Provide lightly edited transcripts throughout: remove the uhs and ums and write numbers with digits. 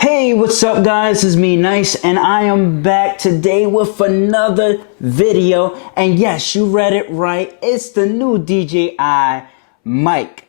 Hey, what's up guys? It's me, Nice, and I am back today with another video. And yes, you read it right. It's the new DJI mic.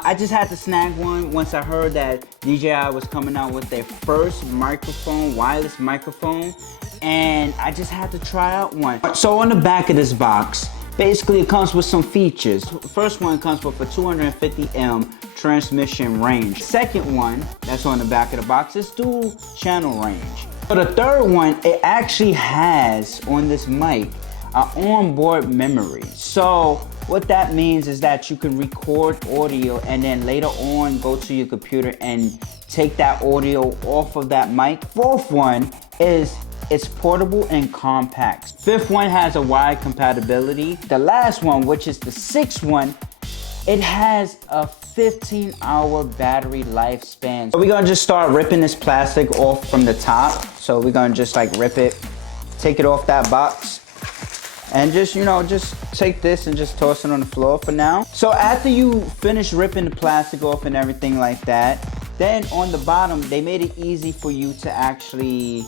I just had to snag one once I heard that DJI was coming out with their first microphone, wireless microphone, and I just had to try out one. So on the back of this box, basically it comes with some features. First one comes with a 250M transmission range. Second one that's on the back of the box is dual channel range. For the third one, it actually has on this mic onboard memory. So what that means is that you can record audio and then later on go to your computer and take that audio off of that mic. Fourth one is it's portable and compact. Fifth one has a wide compatibility. The last one, which is the sixth one, it has a 15-hour battery lifespan. So we're gonna just start ripping this plastic off from the top. So we're gonna just like rip it, take it off that box. And just, just take this and just toss it on the floor for now. So after you finish ripping the plastic off and everything like that, then on the bottom, they made it easy for you to actually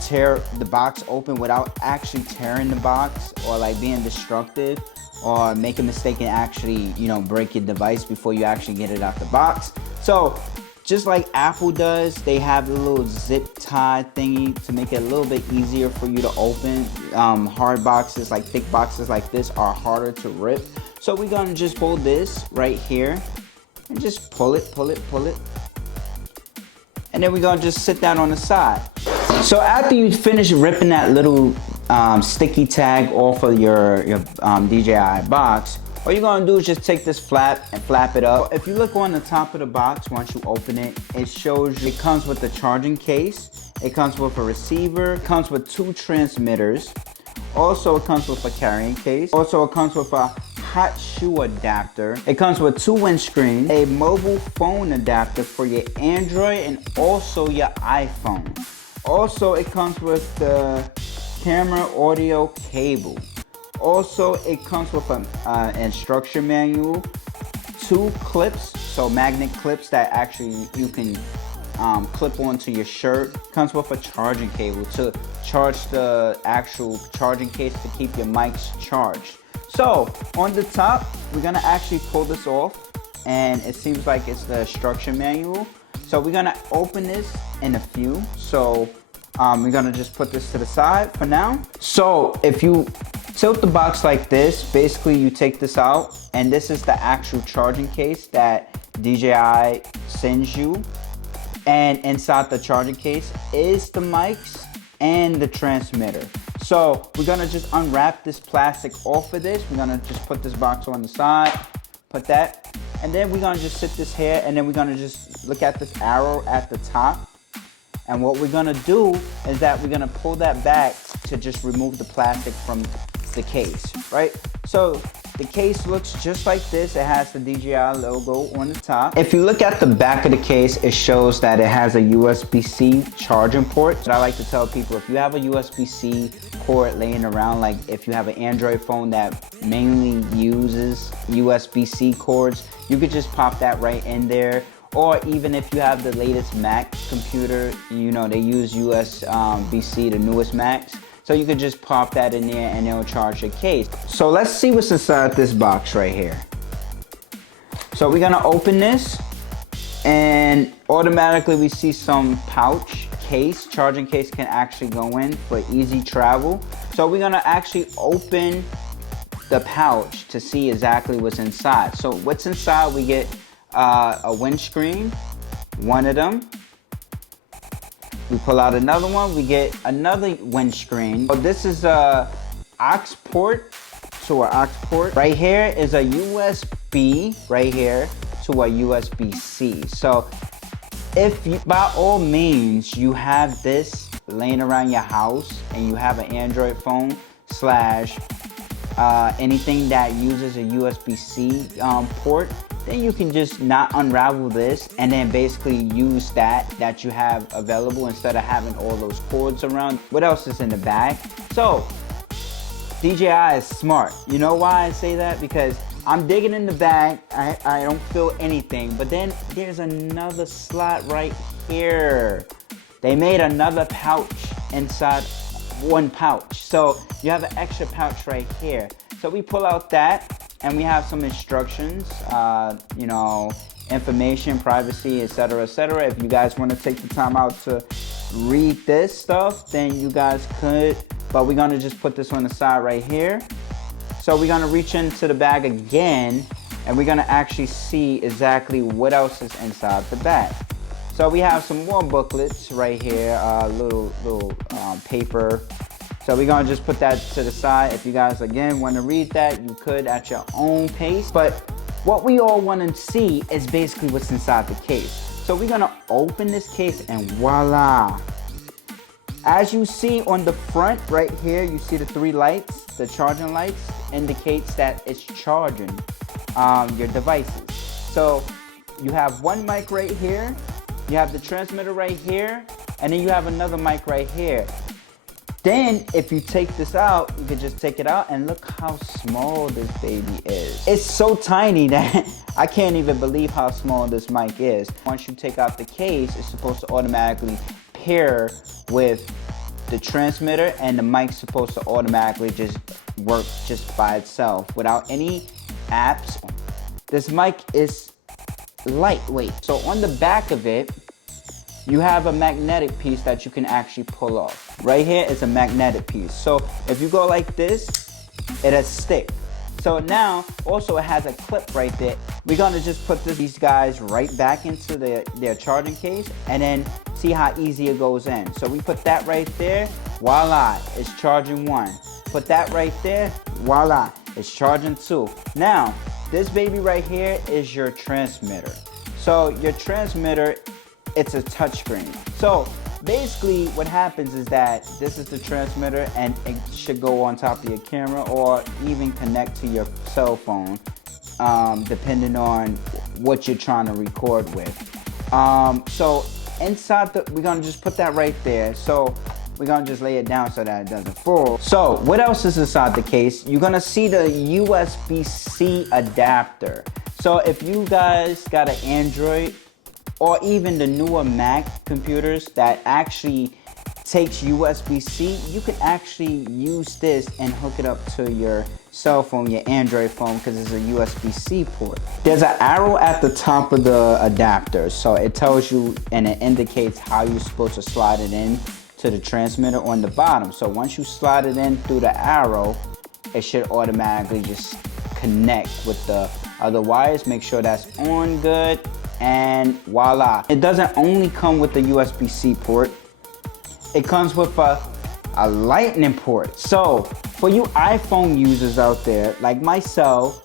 tear the box open without actually tearing the box or like being destructive or make a mistake and actually, break your device before you actually get it out the box. So just like Apple does, they have the little zip tie thingy to make it a little bit easier for you to open. Hard boxes, like thick boxes like this, are harder to rip. So we're gonna just pull this right here and just pull it. And then we're gonna just sit that on the side. So after you finish ripping that little sticky tag off of your DJI box, all you're gonna do is just take this flap and flap it up. If you look on the top of the box, once you open it, it shows you it comes with a charging case, it comes with a receiver, it comes with 2 transmitters, also it comes with a carrying case, also it comes with a hot shoe adapter, it comes with 2 windscreens, a mobile phone adapter for your Android and also your iPhone. Also it comes with the camera audio cable. Also, it comes with an instruction manual, 2 clips, so magnet clips that actually you can clip onto your shirt. Comes with a charging cable to charge the actual charging case to keep your mics charged. So on the top, we're gonna actually pull this off, and it seems like it's the instruction manual. So we're gonna open this in a few. So we're gonna just put this to the side for now. So if you tilt the box like this, basically you take this out, and this is the actual charging case that DJI sends you. And inside the charging case is the mics and the transmitter. So we're gonna just unwrap this plastic off of this. We're gonna just put this box on the side, put that, and then we're gonna just sit this here, and then we're gonna just look at this arrow at the top. And what we're gonna do is that we're gonna pull that back to just remove the plastic from the case, right? So the case looks just like this. It has the DJI logo on the top. If you look at the back of the case, it shows that it has a USB-C charging port. But I like to tell people, if you have a USB-C cord laying around, like if you have an Android phone that mainly uses USB-C cords, you could just pop that right in there. Or even if you have the latest Mac computer, they use USB-C, the newest Macs. So you could just pop that in there and it'll charge your case. So let's see what's inside this box right here. So we're gonna open this, and automatically we see some pouch case. Charging case can actually go in for easy travel. So we're gonna actually open the pouch to see exactly what's inside. So what's inside, we get a windscreen, one of them. We pull out another one, we get another windscreen. So this is a aux port to an aux port. Right here is a USB right here to a USB-C. So if you, by all means, you have this laying around your house and you have an Android phone / anything that uses a USB-C port, then you can just not unravel this and then basically use that you have available instead of having all those cords around. What else is in the bag? So DJI is smart. You know why I say that? Because I'm digging in the bag, I don't feel anything, but then there's another slot right here. They made another pouch inside one pouch. So you have an extra pouch right here. So we pull out that and we have some instructions, you know, information, privacy, etc., etc. If you guys want to take the time out to read this stuff, then you guys could, but we're gonna just put this on the side right here. So we're gonna reach into the bag again and we're gonna actually see exactly what else is inside the bag. So we have some more booklets right here, little paper. So we're gonna just put that to the side. If you guys again wanna read that, you could at your own pace. But what we all wanna see is basically what's inside the case. So we're gonna open this case and voila. As you see on the front right here, you see the 3 lights, the charging lights indicates that it's charging your devices. So you have one mic right here, you have the transmitter right here, and then you have another mic right here. Then if you take this out, you can just take it out and look how small this baby is. It's so tiny that I can't even believe how small this mic is. Once you take out the case, it's supposed to automatically pair with the transmitter, and the mic's supposed to automatically just work just by itself without any apps. This mic is lightweight. So on the back of it, you have a magnetic piece that you can actually pull off. Right here is a magnetic piece. So if you go like this, it'll stick. So now, also it has a clip right there. We're gonna just put these guys right back into their charging case and then see how easy it goes in. So we put that right there, voila, it's charging 1. Put that right there, voila, it's charging 2. Now, this baby right here is your transmitter. So your transmitter, it's a touchscreen. So basically what happens is that this is the transmitter and it should go on top of your camera or even connect to your cell phone, depending on what you're trying to record with. So inside we're gonna just put that right there. So we're gonna just lay it down so that it doesn't fall. So what else is inside the case? You're gonna see the USB-C adapter. So if you guys got an Android or even the newer Mac computers that actually takes USB-C, you can actually use this and hook it up to your cell phone, your Android phone, because it's a USB-C port. There's an arrow at the top of the adapter, so it tells you and it indicates how you're supposed to slide it in to the transmitter on the bottom. So once you slide it in through the arrow, it should automatically just connect with the other wires. Make sure that's on good, and voila. It doesn't only come with the USB-C port, it comes with a lightning port. So for you iPhone users out there like myself,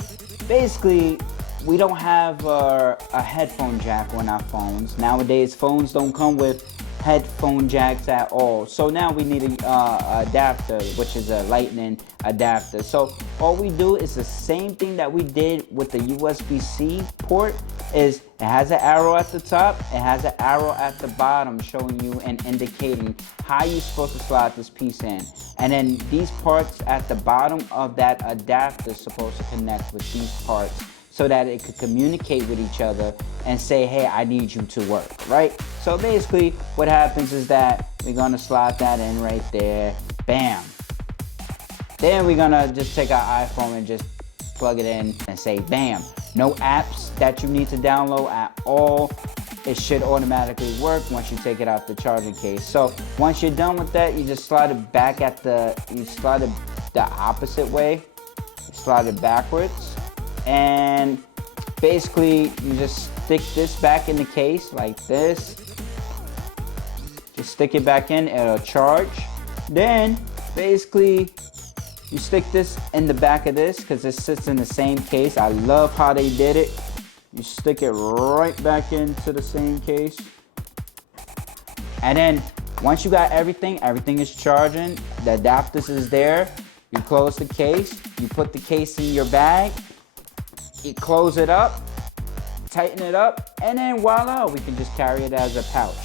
basically we don't have a headphone jack on our phones. Nowadays phones don't come with headphone jacks at all. So now we need a adapter, which is a lightning adapter. So all we do is the same thing that we did with the USB-C port. Is it has an arrow at the top, it has an arrow at the bottom showing you and indicating how you're supposed to slide this piece in. And then these parts at the bottom of that adapter is supposed to connect with these parts so that it could communicate with each other and say, hey, I need you to work, right? So basically what happens is that we're gonna slide that in right there, bam. Then we're gonna just take our iPhone and just plug it in and say, bam. No apps that you need to download at all. It should automatically work once you take it out the charging case. So once you're done with that, you just slide it back you slide it the opposite way. You slide it backwards. And basically you just stick this back in the case like this. Just stick it back in, it'll charge. Then basically you stick this in the back of this because it sits in the same case. I love how they did it. You stick it right back into the same case. And then once you got everything is charging, the adapters is there. You close the case, you put the case in your bag, you close it up, tighten it up, and then voila, we can just carry it as a pouch.